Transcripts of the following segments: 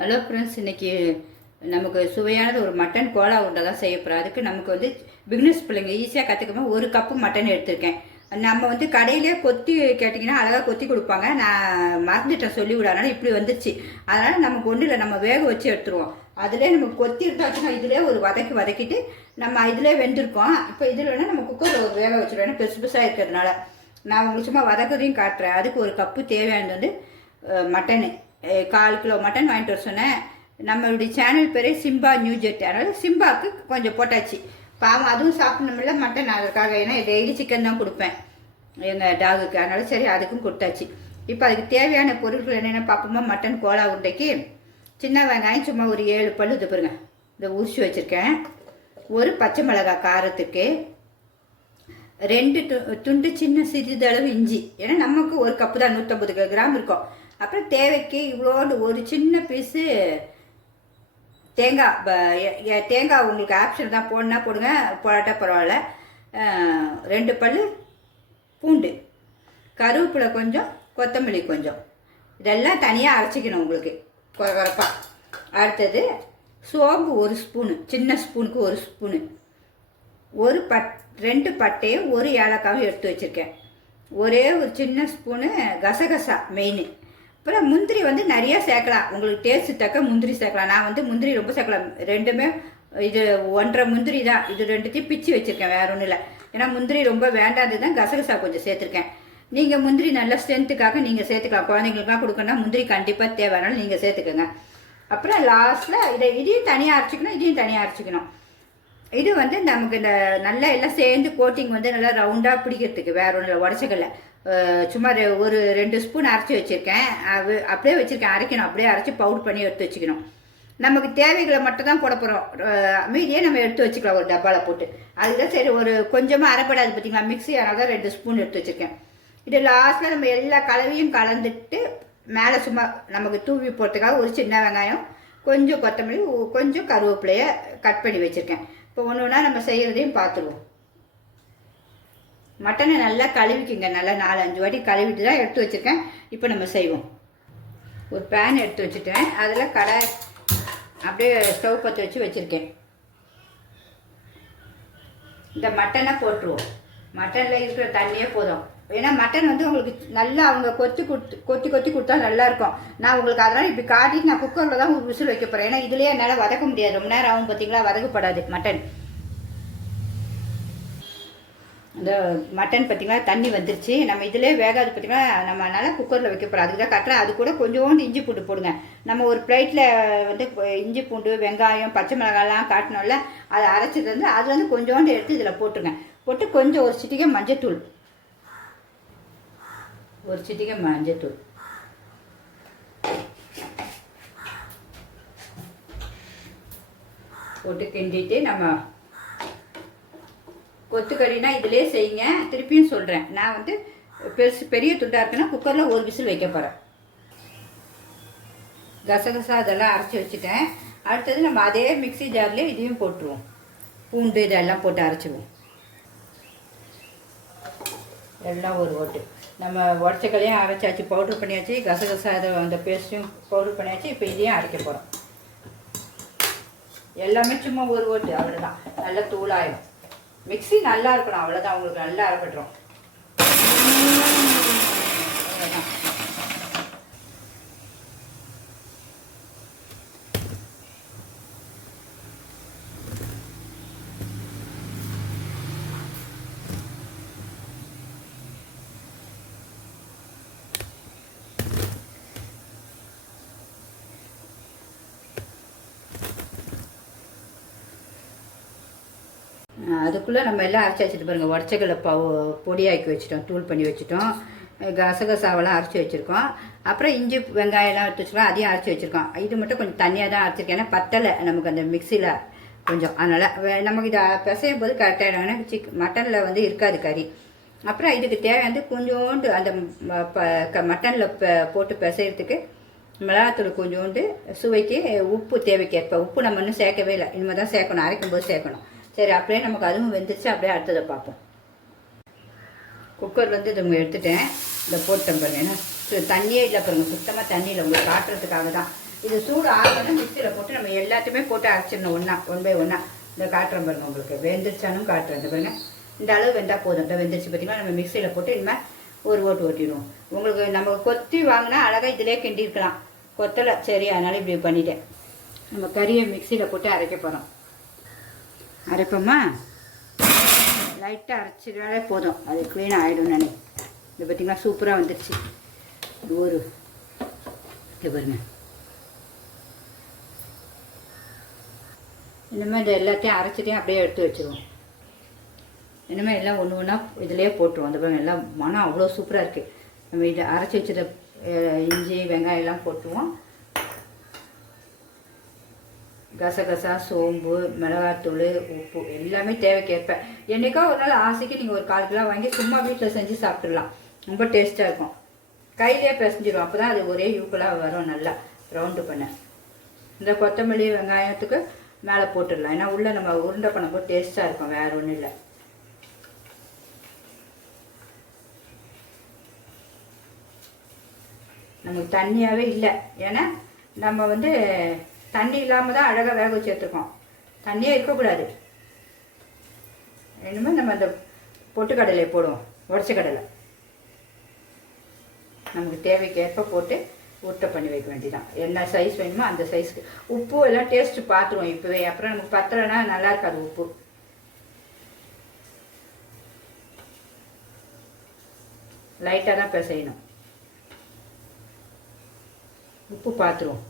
Hello friends இன்றைக்கி நமக்கு சுவையானது ஒரு மட்டன் கோலா உருண்டை தான் செய்ய போகிறோம் அதுக்கு நமக்கு வந்து பிக்னஸ் பிள்ளைங்க ஈஸியாக கற்றுக்கமா ஒரு கப்பு மட்டன் எடுத்திருக்கேன். நம்ம வந்து கடையிலே கொத்தி கேட்டிங்கன்னா அழகாக கொத்தி கொடுப்பாங்க. நான் மறந்துட்டேன் சொல்லி விடாதனால இப்படி வந்துச்சு அதனால் நமக்கு ஒன்றும் இல்லை. நம்ம வேக வச்சு எடுத்துருவோம். அதிலே நம்ம கொத்தி எடுத்தாச்சுன்னா இதிலே ஒரு வதக்கி வதக்கிட்டு நம்ம இதிலே வெந்திருக்கோம். இப்போ இதில் வேணால் நம்ம குக்கரில் ஒரு வேக வச்சுருவோம் ஏன்னா பெருசு பெருசாக இருக்கிறதுனால. நான் உங்களுக்கு சும்மா வதக்குறதையும் காட்டுறேன். அதுக்கு ஒரு கப்பு தேவையானது வந்து மட்டனு கால் கிலோ மட்டன் வாங்கிட்டு வர சொன்னேன். நம்மளுடைய சேனல் பேர் சிம்பா நியூ ஜெட் அதனால் சிம்பாவுக்கு கொஞ்சம் போட்டாச்சு. பாவம் அதுவும் சாப்பிடணும்ல மட்டன் அதற்காக. ஏன்னா டெய்லி சிக்கன் தான் கொடுப்பேன். எங்கள் டாகுக்கு அதனால சரி அதுக்கும் கொடுத்தாச்சு. இப்போ அதுக்கு தேவையான பொருட்கள் என்னென்ன பார்ப்போமா மட்டன் கோலா உருண்டைக்கு சின்ன வெங்காயம் சும்மா ஒரு ஏழு பல்லு இது பாருங்க. இந்த உரிச்சு வச்சுருக்கேன். ஒரு பச்சை மிளகாய் காரத்துக்கு ரெண்டு து துண்டு சின்ன சிறிதளவு இஞ்சி. ஏன்னா நமக்கு ஒரு கப்பு தான் நூற்றம்பது கிராம் இருக்கும். அப்புறம் தேவைக்கு இவ்வளோண்டு ஒரு சின்ன பீஸு தேங்காய் ப- எ- தேங்காய் உங்களுக்கு ஆப்ஷன் தான் போடணுன்னா போடுங்க போடாட்டா பரவாயில்ல. ரெண்டு பல் பூண்டு கருவேப்பிலை கொஞ்சம் கொத்தமல்லி கொஞ்சம். இதெல்லாம் தனியாக அரைச்சிக்கணும் உங்களுக்கு குறப்பாக அடுத்தது சோம்பு ஒரு ஸ்பூனு சின்ன ஸ்பூனுக்கு ஒரு ஸ்பூனு ஒரு பட் ரெண்டு பட்டையும் ஒரு ஏலக்காவும் எடுத்து வச்சுருக்கேன். ஒரே ஒரு சின்ன ஸ்பூனு கசகசா மெயின் அப்புறம் முந்திரி வந்து நிறைய சேர்க்கலாம். உங்களுக்கு டேஸ்ட் தக்க முந்திரி சேர்க்கலாம். நான் வந்து முந்திரி ரொம்ப சேர்க்கலாம் ரெண்டுமே இது ஒன்றரை முந்திரி தான். இது ரெண்டுத்தையும் பிச்சு வச்சுருக்கேன். வேற ஒன்றும் இல்லை. ஏன்னா முந்திரி ரொம்ப வேண்டாது தான். கசகசா கொஞ்சம் சேர்த்துருக்கேன். நீங்கள் முந்திரி நல்ல ஸ்ட்ரென்த்துக்காக நீங்கள் சேர்த்துக்கலாம். குழந்தைங்களுக்குலாம் கொடுக்கணும்னா முந்திரி கண்டிப்பாக தேவைனாலும் நீங்கள் சேர்த்துக்கோங்க. அப்புறம் லாஸ்ட்டில் இதை இதையும் தனியாக அரைச்சிக்கணும். இதையும் தனியாக அரைச்சிக்கணும். இது வந்து நமக்கு இந்த நல்லா எல்லாம் சேர்ந்து கோட்டிங் வந்து நல்லா ரவுண்டாக பிடிக்கிறதுக்கு வேற ஒன்றும் இல்லை. உடச்சிக்கல. சும்மா ரெ- ஒரு ரெண்டு ஸ்பூன் அரைச்சி வச்சுருக்கேன். அது அப்படியே வச்சுருக்கேன். அரைக்கணும். அப்படியே அரைச்சி பவுடர் பண்ணி எடுத்து வச்சுக்கணும். நமக்கு தேவைகளை மட்டும் தான் போட போகிறோம் மீதியே நம்ம எடுத்து வச்சுக்கலாம். ஒரு டப்பாவில் போட்டு. அதுதான் சரி ஒரு கொஞ்சமாக அரைப்படாது பார்த்தீங்களா மிக்ஸி அதனால தான் ரெண்டு ஸ்பூன் எடுத்து வச்சுருக்கேன். இது லாஸ்ட்டில் நம்ம எல்லா கலவையும் கலந்துட்டு மேலே சும்மா நமக்கு தூவி போகிறதுக்காக ஒரு சின்ன வெங்காயம் கொஞ்சம் கொத்தமல்லி கொஞ்சம் கருவேப்பிலையை கட் பண்ணி வச்சுருக்கேன். இப்போ ஒன்று ஒன்றா நம்ம செய்கிறதையும் பார்த்துருவோம். மட்டனை நல்லா கழுவிக்குங்க. நல்லா நாலு அஞ்சு வாட்டி கழுவிட்டு தான் எடுத்து வச்சுருக்கேன். இப்போ நம்ம செய்வோம். ஒரு பேன் எடுத்து வச்சுட்டேன். அதில் கடை அப்படியே ஸ்டவ் பற்ற வச்சு வச்சுருக்கேன். இந்த மட்டனை போட்டுருவோம். மட்டனில் இருக்கிற தண்ணியே போதும். ஏன்னா மட்டன் வந்து உங்களுக்கு நல்லா அவங்க கொத்தி கொடுத்து கொத்தி கொத்தி கொடுத்தா நல்லாயிருக்கும் நான் உங்களுக்கு அதனால் இப்படி காட்டிட்டு நான் குக்கரில் தான் விசில் வைக்க போகிறேன் ஏன்னா இதுலேயே என்னால் வதக்க முடியாது. ரொம்ப நேரம் ஆகும் பார்த்தீங்களா வதக்கப்படாது மட்டன். இந்த மட்டன் பார்த்தீங்களா தண்ணி வந்துருச்சு. நம்ம இதிலே வேகாது பார்த்தீங்களா நம்ம அதனால் குக்கரில் வைக்க போகிறோம் அதுக்கு தான் கட்டுறேன். அது கூட கொஞ்சோண்டு இஞ்சி பூண்டு போடுங்க. நம்ம ஒரு பிளேட்டில் வந்து இஞ்சி பூண்டு வெங்காயம் பச்சை மிளகாலாம் காட்டணும்ல அதை அரைச்சது வந்து அது வந்து கொஞ்சோண்டு எடுத்து இதில் போட்டுருங்க. போட்டு கொஞ்சம் ஒரு சிட்டிகை மஞ்சத்தூள். ஒரு சிட்டிகை மஞ்சத்தூள். போட்டு கிண்டிட்டு நம்ம ஒத்துக்கடினா இதிலே செய்யுங்க. திருப்பியும் சொல்கிறேன் நான் வந்து பெருசு பெரிய துண்டாக இருக்குன்னா குக்கரில் ஒரு விசில் வைக்க போகிறேன் கசகசா இதெல்லாம் அரைச்சி வச்சுட்டேன். அடுத்தது நம்ம அதே மிக்ஸி ஜார்லேயே இதையும் போட்டுருவோம். பூண்டு இதெல்லாம் போட்டு அரைச்சிடுவோம் எல்லாம் ஒரு ஓட்டு. நம்ம உடச்சக்கலையும் அரைச்சாச்சு பவுட்ரு பண்ணியாச்சு கசகசா இதை அந்த பேஸ்ட்டையும் பவுட்ரு பண்ணியாச்சு இப்போ இதையும் அரைக்க போகிறோம் எல்லாமே சும்மா ஒரு ஓட்டு அவ்வளோதான் நல்ல தூளாயிடும் மிக்ஸி நல்லா இருக்கணும். அவ்வளோதான் உங்களுக்கு நல்லா இருக்கட்டும். அவ்வளோதான் அதுக்குள்ளே நம்ம எல்லாம் அரைச்சி வச்சுட்டு பாருங்கள் உடச்சக்கல்ல பவு பொடியாக்கி வச்சுட்டோம் தூள் பண்ணி வச்சுட்டோம். கசகசாவெல்லாம் அரைச்சி வச்சுருக்கோம். அப்புறம் இஞ்சி வெங்காயம்லாம் எடுத்து வச்சுருக்கோம் அதையும் அரைச்சி வச்சுருக்கோம். இது மட்டும் கொஞ்சம் தனியாக தான் அரைச்சிருக்கேன். ஏன்னா பத்தலை நமக்கு அந்த மிக்சியில் கொஞ்சம். அதனால் நமக்கு இதை பிசையும் போது கரெக்டாகிடும் ஏன்னா சிக் மட்டனில் வந்து இருக்காது கறி. அப்புறம் இதுக்கு தேவையானது கொஞ்சோண்டு அந்த ப க மட்டனில் போட்டு பிசைகிறதுக்கு மிளகாத்தூள் கொஞ்சோண்டு சுவைக்கு உப்பு தேவைக்கேற்ப. உப்பு நம்ம இன்னும் சேர்க்கவே இல்லை. இனிமேல் தான் சேர்க்கணும். அரைக்கும் போது சேர்க்கணும். சரி அப்படியே நமக்கு அதுவும் வெந்துச்சு அப்படியே அடுத்ததை பார்ப்போம். குக்கர் வந்து இதை எடுத்துட்டேன். இதை போட்டேன் பாருங்க. ஏன்னா தண்ணியே இல்லை பாருங்க. சுத்தமாக தண்ணி இல்லை. உங்களுக்கு காட்டுறதுக்காக தான். இது சூடு ஆகணும் மிக்சியில் போட்டு நம்ம எல்லாத்தையுமே போட்டு அரைச்சிடணும் ஒன்றா ஒன் பை ஒன்றா இந்த காட்டுறேன் பாருங்க உங்களுக்கு. வெந்துச்சானும் காட்டுறேன். இந்த பாருங்க. இந்த அளவு வெந்தால் போதும். இந்த வெந்துருச்சு பார்த்தீங்கன்னா நம்ம மிக்சியில் போட்டு இனிமேல் ஒரு ஓட்டு ஓட்டிடுவோம். உங்களுக்கு நம்ம கொத்தி வாங்கினா அழகாக இதிலே கிண்டிருக்கலாம் கொத்தலை. சரி அதனால் இப்படி பண்ணிட்டேன். நம்ம கறியை மிக்சியில் போட்டு அரைக்க போகிறோம் அரைப்போமா? லைட்டாக அரைச்சிட்டாலே போதும். அது க்ளீனாக ஆகிடும் நானே. இது பார்த்திங்கன்னா சூப்பராக வந்துடுச்சு இது ஒரு இது பாருங்க. இனிமேல் இது எல்லாத்தையும் அரைச்சிட்டையும் அப்படியே எடுத்து வச்சுருவோம். இனிமேல் எல்லாம் ஒன்று ஒன்றா இதிலே போட்டுருவோம். அந்த பாருங்க எல்லாம் மனம் அவ்வளோ சூப்பராக இருக்குது நம்ம இதை அரைச்சி வச்சுட்ட இஞ்சி வெங்காயம் எல்லாம் போட்டுருவோம். கசகசா சோம்பு மிளகாத்தூள் உப்பு எல்லாமே தேவைக்கேற்ப. என்றைக்கா ஒரு நாள் ஆசைக்கு நீங்கள் ஒரு கால் கிலோ வாங்கி சும்மா வீட்டில் செஞ்சு சாப்பிட்றலாம் ரொம்ப டேஸ்ட்டாக இருக்கும். கையிலே பிசைஞ்சிடும் அப்போ தான் அது ஒரே யூக்கலாக வரும் நல்லா. ரவுண்டு பண்ண. இந்த கொத்தமல்லி வெங்காயத்துக்கு மேலே போட்டுடலாம். ஏன்னா உள்ளே நம்ம உருண்டை பண்ணும்போது டேஸ்ட்டாக இருக்கும். வேற ஒன்றும் இல்லை. நமக்கு தண்ணியாகவே இல்லை. ஏன்னா நம்ம வந்து தண்ணி இல்லாமல் தான் அழகாக வேக வச்சு எடுத்துருக்கோம். தண்ணியே இருக்கக்கூடாது. இனிமேல் நம்ம அந்த பொட்டுக்கடலையை போடுவோம் உடச்ச கடலை. நமக்கு தேவைக்கேற்ப போட்டு உருட்டை பண்ணி வைக்க வேண்டியதான் என்ன சைஸ் வேணுமோ அந்த சைஸ்க்கு உப்பு எல்லாம் டேஸ்ட் பார்த்துருவோம் இப்போவே. அப்புறம் நமக்கு பத்தலைன்னா நல்லா இருக்காது உப்பு. லைட்டாக தான் பிசையணும் உப்பு பார்த்துருவோம்.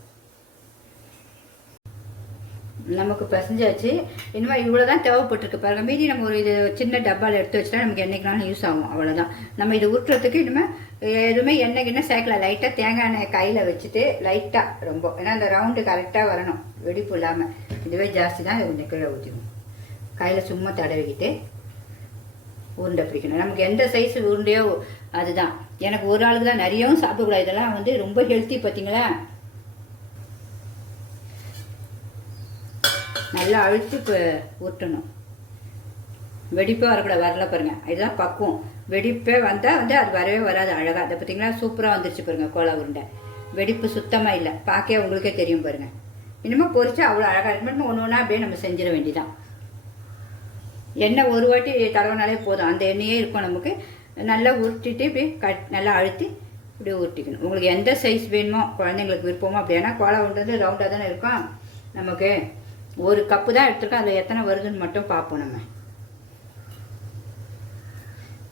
நமக்கு பிசைஞ்சாச்சு. இனிமேல் இவ்வளோ தான் தேவைப்பட்டிருக்கு. பாருங்க மீதி நம்ம ஒரு இது சின்ன டப்பாவில் எடுத்து வச்சுட்டா நமக்கு என்னைக்குனாலும் யூஸ் ஆகும். அவ்வளோதான் நம்ம இது உருட்டுறதுக்கு இனிமேல் எதுவுமே எண்ணெய் கிண்ணெய் சேர்க்கல. லைட்டாக தேங்காய் எண்ணெய் கையில் வச்சுட்டு லைட்டாக ரொம்ப. ஏன்னா அந்த ரவுண்டு கரெக்டாக வரணும். வெடிப்பு இல்லாமல் இதுவே ஜாஸ்தி தான் இது கீழே ஊற்றிக்கணும் கையில் சும்மா தடவிக்கிட்டு உருண்டை பிடிக்கணும். நமக்கு எந்த சைஸ் உருண்டையோ அதுதான். எனக்கு ஒரு ஆளுக்கு தான் நிறையவும் சாப்பிடக்கூடாது. இதெல்லாம் வந்து ரொம்ப ஹெல்த்தி பார்த்தீங்களா? நல்லா அழுத்து இப்போ ஊட்டணும். வெடிப்பே வரக்கூடாது வரல பாருங்க. இதுதான் பக்குவம். வெடிப்பே வந்தால் வந்து அது வரவே வராது அழகாக அதை பார்த்தீங்களா? சூப்பராக வந்துருச்சு பாருங்க கோலா உருண்டை. வெடிப்பு சுத்தமாக இல்லை. பார்க்கவே உங்களுக்கே தெரியும் பாருங்க. இனிமேல் பொறிச்சா அவ்வளோ அழகாக இருக்கு ஒன்று ஒன்றா அப்படியே நம்ம செஞ்சிட வேண்டியதான் எண்ணெய் ஒரு வாட்டி தடவினாலே போதும். அந்த எண்ணெயே இருக்கும் நமக்கு. நல்லா உருட்டிட்டு இப்படி கட் நல்லா அழுத்தி இப்படி உருட்டிக்கணும் உங்களுக்கு எந்த சைஸ் வேணுமோ குழந்தைங்களுக்கு விருப்பமோ அப்படி ஏன்னா கோலா உண்டது ரவுண்டாக தானே இருக்கும். நமக்கு ஒரு கப்பு தான் எடுத்துருக்கோம் அதில் எத்தனை வருதுன்னு மட்டும் பார்ப்போம் நம்ம.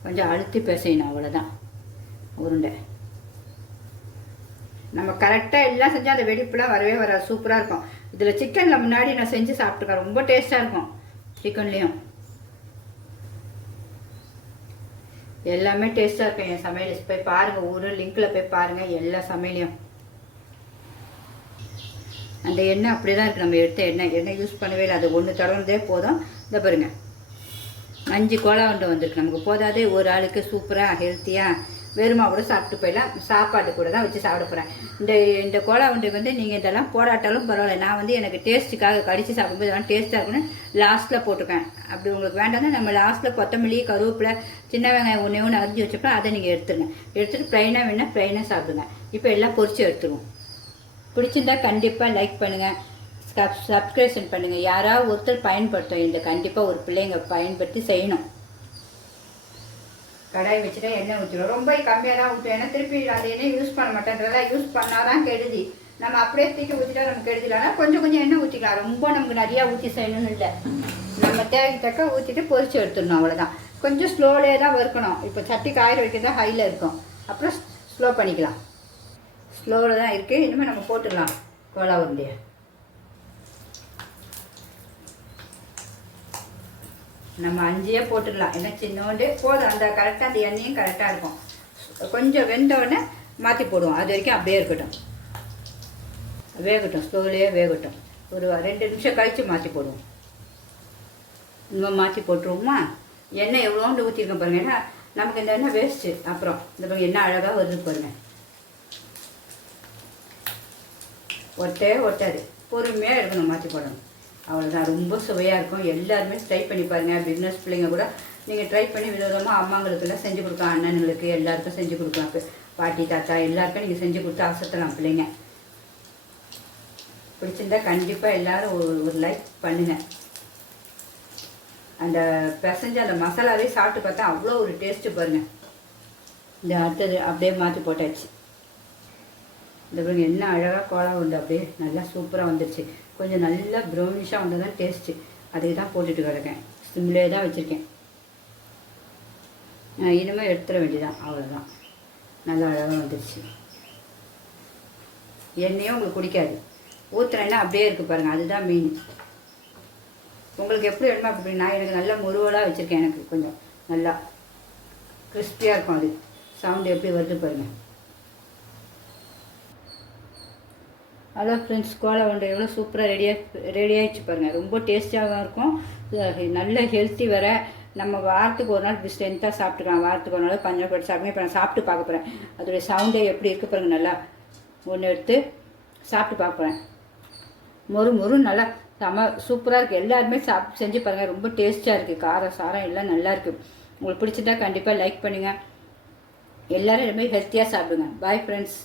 கொஞ்சம் அழுத்தி பிசையணும் அவ்வளோதான் உருண்டை. நம்ம கரெக்டாக எல்லாம் செஞ்சால் அந்த வெடிப்புலாம் வரவே வராது. சூப்பராக இருக்கும். இதில் சிக்கனில் முன்னாடி நான் செஞ்சு சாப்பிட்டுருக்கேன். ரொம்ப டேஸ்ட்டாக இருக்கும். சிக்கன்லேயும் எல்லாமே டேஸ்ட்டாக இருக்கும். என் சமையல் போய் பாருங்கள் ஊர் லிங்க்கில் போய் பாருங்கள் எல்லா சமையலையும். அந்த எண்ணெய் அப்படி தான் இருக்குது நம்ம எடுத்த எண்ணெய். எண்ணெய் யூஸ் பண்ணவே இல்லை. அது ஒன்று தொடர்ந்தே போதும். இந்த பாருங்க. அஞ்சு கோலா உண்டை வந்திருக்கு. நமக்கு போதாதே ஒரு ஆளுக்கு சூப்பராக ஹெல்த்தியாக வெறுமா கூட சாப்பிட்டு போயிடலாம். சாப்பாடு கூட தான் வச்சு சாப்பிட போகிறேன் இந்த இந்த கோலா உண்டைக்கு வந்து நீங்கள் இதெல்லாம் போடாட்டாலும் பரவாயில்ல. நான் வந்து எனக்கு டேஸ்ட்டுக்காக கடிச்சு சாப்பிடும்போது இதெல்லாம் டேஸ்ட்டாக இருக்குன்னு லாஸ்ட்டில் போட்டிருக்கேன். அப்படி உங்களுக்கு வேண்டாம்னா நம்ம லாஸ்ட்டில் கொத்தமல்லி கருவேப்பிலை சின்ன வெங்காயம் ஒன்று ஒன்று அரிஞ்சு வச்சப்போ அதை நீங்கள் எடுத்துருங்க. எடுத்துகிட்டு ப்ளைனாக வேணால் ப்ளைனாக சாப்பிடுங்க. இப்போ எல்லாம் பொறிச்சு எடுத்துருவோம். பிடிச்சிருந்தா கண்டிப்பாக லைக் பண்ணுங்கள் சப் சப்ஸ்கிரிப்ஷன் பண்ணுங்கள் யாராவது ஒருத்தர் பயன்படுத்தும். இந்த கண்டிப்பாக ஒரு பிள்ளைங்க பயன்படுத்தி செய்யணும். கடாய் வச்சுட்டா எண்ணெய் ஊற்றிடும் ரொம்ப கம்மியாக தான் ஊற்றும் ஏன்னா திருப்பி அந்த எண்ணெய் யூஸ் பண்ண மாட்டேன்றதா யூஸ் பண்ணாதான் கெடுதி. நம்ம அப்படியே தூக்கி ஊற்றிட்டா நமக்கு கெடுதில்ல கொஞ்சம் கொஞ்சம் எண்ணெய் ஊற்றிக்கலாம் ரொம்ப நமக்கு நிறையா ஊற்றி செய்யணும்னு இல்லை. நம்ம தேவைக்கு தக்க ஊற்றிட்டு பொரிச்சு எடுத்துடணும் அவ்வளோதான் கொஞ்சம் ஸ்லோலே தான் வறுக்கணும். இப்போ சட்டி காயிற வைக்கிறது தான் ஹையில் இருக்கும். அப்புறம் ஸ்லோ பண்ணிக்கலாம். ஸ்லோவில் தான் இருக்குது இனிமேல் நம்ம போட்டுடலாம். கோலா உருண்டையை. நம்ம அஞ்சையே போட்டுடலாம். ஏன்னா சின்னோண்டு? போதும். அந்த கரெக்டாக அந்த எண்ணெயும் கரெக்டாக இருக்கும். கொஞ்சம் வெந்தவுடனே மாற்றி போடுவோம். அது வரைக்கும் அப்படியே இருக்கட்டும். வேகட்டும். ஸ்லோவிலேயே வேகட்டும். ஒரு ரெண்டு நிமிஷம் கழித்து மாற்றி போடுவோம். இன்னும் மாற்றி போட்டுருவோமா? எண்ணெய் எவ்வளோண்டு ஊற்றிருக்கோம் பாருங்க. ஏன்னா நமக்கு இந்த எண்ணெய் வேஸ்ட்டு அப்புறம் இந்த பாருங்க என்ன அழகாக வருது பாருங்கள் ஒட்டே ஒட்டாது பொறுமையாக எடுக்கணும் மாற்றி போடணும். அவ்வளோதான் ரொம்ப சுவையாக இருக்கும். எல்லாருமே ட்ரை பண்ணி பாருங்கள் பிஸ்னஸ் பிள்ளைங்க கூட நீங்கள் ட்ரை பண்ணி விதவிதமாக அம்மாங்களுக்கெல்லாம் செஞ்சு கொடுக்கலாம். அண்ணனுங்களுக்கு எல்லாருக்கும் செஞ்சு கொடுக்கலாம். பாட்டி தாத்தா எல்லாருக்கும் நீங்கள் செஞ்சு கொடுத்து அசத்தலாம் பிள்ளைங்க. பிடிச்சிருந்தா கண்டிப்பாக எல்லாரும் ஒரு ஒரு லைக் பண்ணுங்கள் அந்த பிசைஞ்ச அந்த மசாலாவே சாப்பிட்டு பார்த்தா அவ்வளோ ஒரு டேஸ்ட்டு பாருங்கள் இந்த அடுத்தது அப்படியே மாற்றி போட்டாச்சு. இந்த பாருங்க என்ன அழகாக கோலம் வந்து அப்படியே நல்லா சூப்பராக வந்துருச்சு. கொஞ்சம் நல்லா ப்ரௌனிஷாக வந்தால் தான் டேஸ்ட்டு அதுக்கு தான் போட்டுட்டு கிடக்கேன். சிம்லே தான் வச்சுருக்கேன். இனிமேல் எடுத்துட வேண்டியதான் அவ்வளோதான் நல்லா அழகாக வந்துருச்சு. எண்ணெயும் உங்களுக்கு குடிக்காது. ஊற்றுறேன்னா அப்படியே இருக்குது பாருங்கள் அதுதான் மீன் உங்களுக்கு எப்படி வேணுமோ அப்படி நான் எனக்கு நல்லா முருவலாக வச்சுருக்கேன் எனக்கு கொஞ்சம். நல்லா கிறிஸ்பியாக இருக்கும் அது. சவுண்டு எப்படி வருது பாருங்கள் ஹலோ ஃப்ரெண்ட்ஸ் கோலா உண்டை எவ்வளோ சூப்பராக ரெடியாக ரெடி ஆகிடுச்சு பாருங்கள் ரொம்ப டேஸ்டியாகவும் இருக்கும். நல்ல ஹெல்த்தி வர நம்ம வாரத்துக்கு ஒரு நாள் ஸ்ட்ரென்த்தாக சாப்பிட்டுக்கலாம். வாரத்துக்கு ஒரு நாள் பஞ்சப்பட்டு சாப்பிடுங்க. இப்போ நான் சாப்பிட்டு பார்க்க போகிறேன் அதோடைய சவுண்டே எப்படி இருக்கு பாருங்கள் நல்லா. ஒன்று எடுத்து சாப்பிட்டு பார்க்க போகிறேன் மொறு மொறு நல்லா செம சூப்பராக இருக்குது எல்லாருமே சாப் செஞ்சு பாருங்கள் ரொம்ப டேஸ்ட்டாக இருக்குது காரம் சாரம் எல்லாம் நல்லா இருக்குது உங்களுக்கு பிடிச்சிருந்தா கண்டிப்பாக லைக் பண்ணுங்கள் எல்லோரும் ரொம்ப ஹெல்த்தியாக சாப்பிடுங்க. Bye friends